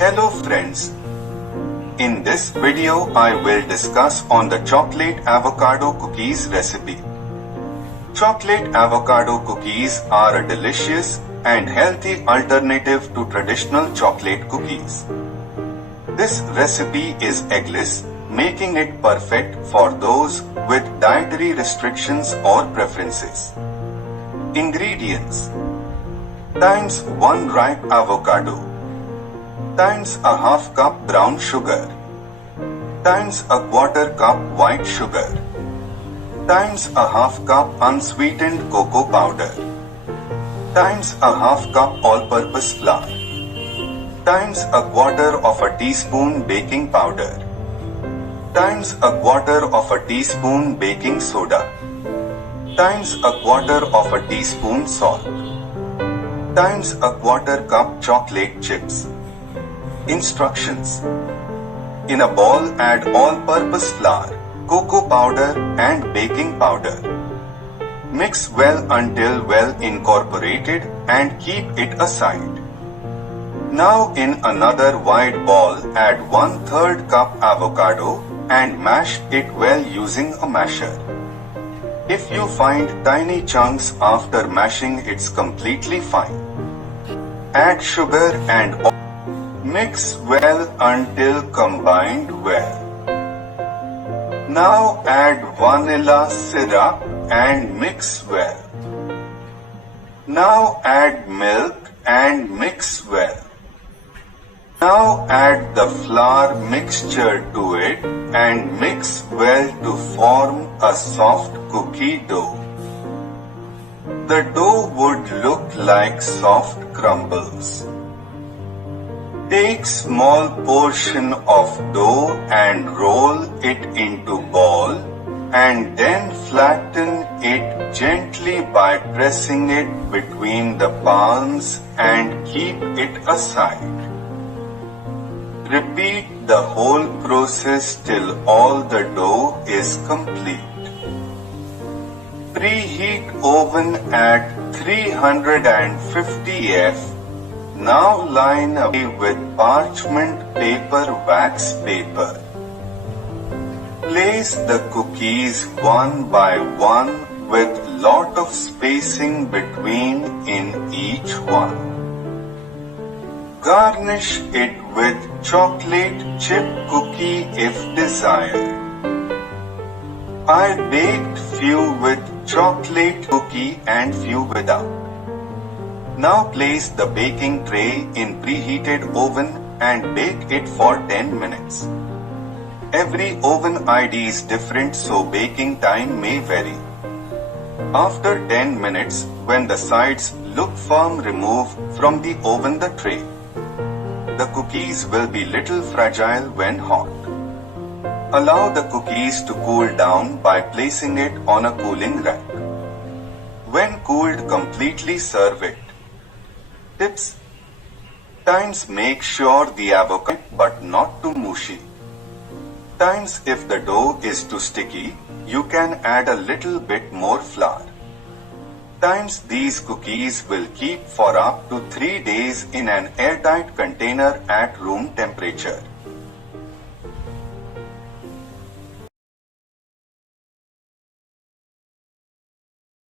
Hello friends. In this video I will discuss on the chocolate avocado cookies recipe. Chocolate avocado cookies are a delicious and healthy alternative to traditional chocolate cookies. This recipe is eggless, making it perfect for those with dietary restrictions or preferences. Ingredients: times 1 ripe avocado, times a half cup brown sugar, times a quarter cup white sugar, times a half cup unsweetened cocoa powder, times a half cup all-purpose flour, times a quarter of a teaspoon baking powder, times a quarter of a teaspoon baking soda, times a quarter of a teaspoon salt, times a quarter cup chocolate chips. Instructions: in a bowl add all-purpose flour, cocoa powder and baking powder. Mix well until well incorporated and keep it aside. Now in another wide bowl add 1/3 cup avocado and mash it well using a masher. If you find tiny chunks after mashing, it's completely fine. Add sugar and oil. Mix well until combined well. Now add vanilla syrup and mix well. Now add milk and mix well. Now add the flour mixture to it and mix well to form a soft cookie dough. The dough would look like soft crumbles. Take small portion of dough and roll it into ball and then flatten it gently by pressing it between the palms and keep it aside. Repeat the whole process till all the dough is complete. Preheat oven at 350 F. Now line away with parchment paper, wax paper. Place the cookies one by one with lot of spacing between in each one. Garnish it with chocolate chip cookie if desired. I baked few with chocolate cookie and few without. Now place the baking tray in preheated oven and bake it for 10 minutes. Every oven ID is different, so baking time may vary. After 10 minutes, when the sides look firm, remove from the oven the tray. The cookies will be little fragile when hot. Allow the cookies to cool down by placing it on a cooling rack. When cooled completely, serve it. Tips: times make sure the avocado but not too mushy. Times if the dough is too sticky, you can add a little bit more flour. Times these cookies will keep for up to 3 days in an airtight container at room temperature.